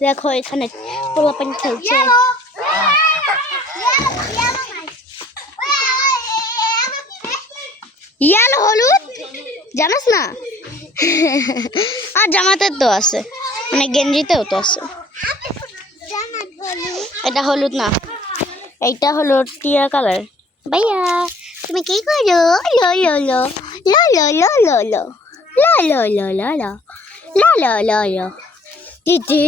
দেখো এখানে পোলাপান খেলছে। ইয়ালো হলুদ? জানাস না? আর জামাতের তো আছে। মানে গেঞ্জিতেও তো আছে। এটা হলুদ না। এইটা হলো টিয়া কালার। ভাইয়া, তুমি কি করো? লো লো। লো লো লো লো লো। লো লো লো লো লো। লো লো লো লো। তিতি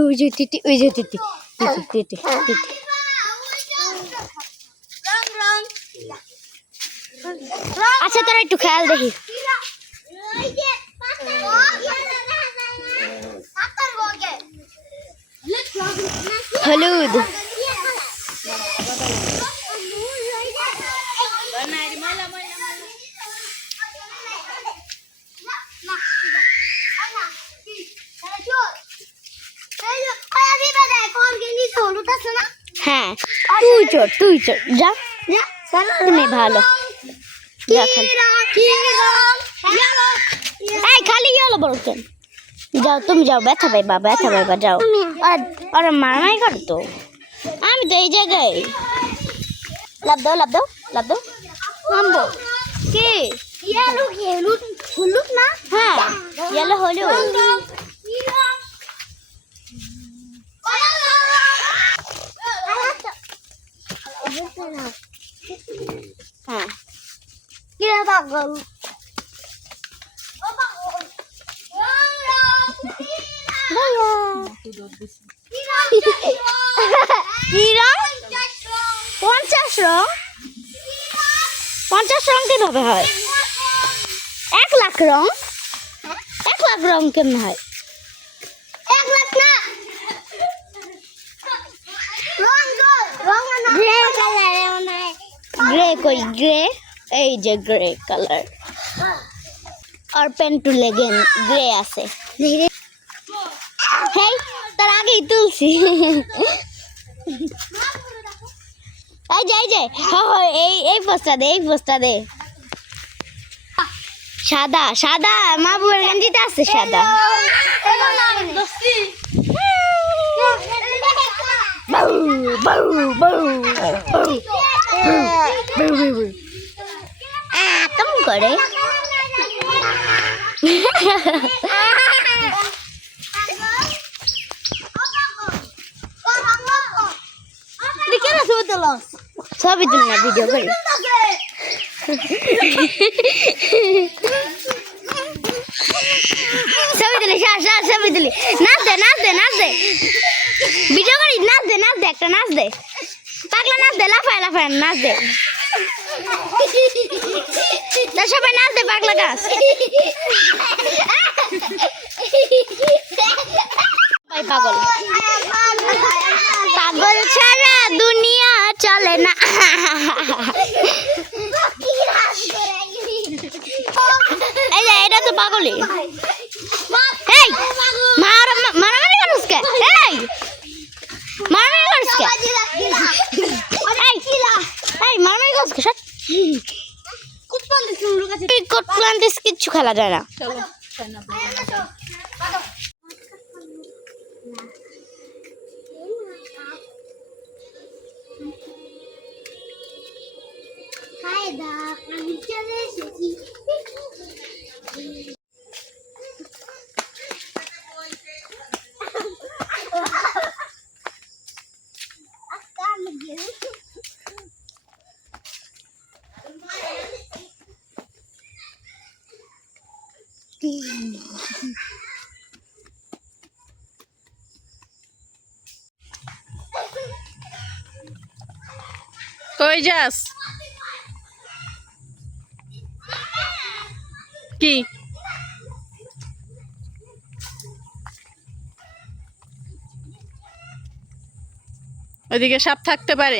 ওই যে তিতি ওই যে তিতি তিতি তিতি তিতি আচ্ছা তোরা একটু খেয়াল দেখি হলুদ হ্যাঁ। তুই চল তুই চল যা। তুমি ভালো। যা খালি। এই খালি গেল বড় কেন? যাও তুমি যাও ব্যথা পাইবা ব্যথা পাইবা যাও। আর আর মারামারি করো তো। আমি তো এই জায়গায়। লাভ দাও লাভ দাও লাভ দাও। নামবো কি? হলুদ হলুদ না? হ্যাঁ ইয়েলো হলুদ হ্যাঁ কি রে পাগল কি রং? পঞ্চাশ রং পঞ্চাশ রং কীভাবে হয়? এক লাখ রং? এক লাখ রং কেমন হয়? এক লাখ না। গ্রে কালার গ্রে কই গ্রে। এই যে গ্রে কালার আর পেন্টু লেগেন গ্রে আছে হেই তার আগেই তুলছি এই যে এই যে হ্যাঁ হ্যাঁ এই এই পোস্টটা দে এই পোস্টটা দে সাদা সাদা মা বুয়ের গেঞ্জিতে আছে সাদা বাউ বাউ বাউ বাউ বাউ বাউ করে। ছবি তুল না ভিডিও করি। ছবি তুলি সার সার ছবি তুলি। নাচ দে নাচ দে নাচ দে। ভিডিও করি নাচ দে নাচ দে একটা নাচ দে। পাগলা নাচ দে লাফায় লাফায় নাচ দে। তা সবাই নাচ দে পাগলা গাছ। পাগল। পাগল ছাড়া দুনিয়া চলে না। এই যে, এটা তো পাগলই এই মার মারামারি করিস কে এই মারামারি করিস কে এই এই মারামারি করিস কে সব কোট প্লান্টিস কিচ্ছু খেলা যায় না। আমি চলে কই যাস? কি? ওদিকে সাপ থাকতে পারে।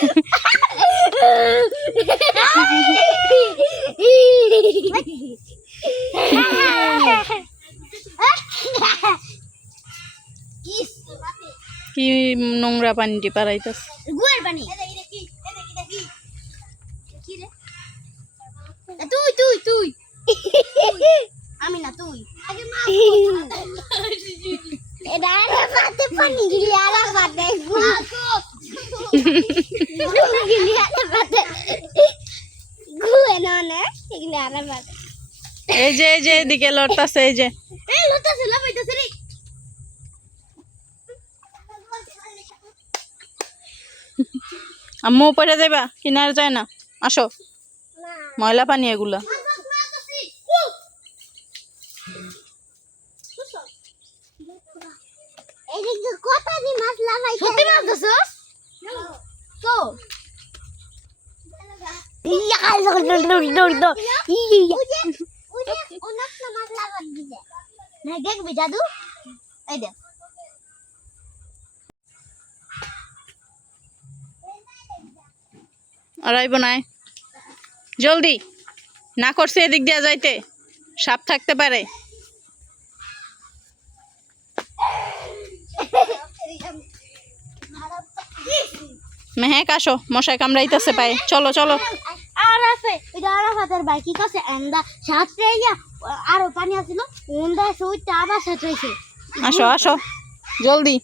নোংরা পানিটি এ, তুই তুই তুই। আমি না তুই। এই যে এই যে এদিকে লড়তাছে এই যে এই লতাছে লাগাইতাছে রে আম্মু পড়ে যাইবা কিনার যায় না। আসো। ময়লা পানি এগুলা। এদিকে কত দি মাছ লাগাই সত্যি মাছ ধরছস তো ইয়া দৌড় দৌড় দৌড় দৌড় দৌড় ইয়া ওরে অনেক মাছ লাগাই দিছে না দেখবি জাদু এই দেখ আর আইব নাই। জলদি না করছে এদিক দিয়া যাইতে সাপ থাকতে পারে। মেহেক আসো মশাই কামড়াইতেছে পায়ে। চলো চলো। আর আছে এটা ভাই কি কাছে এন্দা সাথে ইয়া আরও পানি আছিল ওন্দা সুইটা আবার সাথে আসো আসো। জলদি।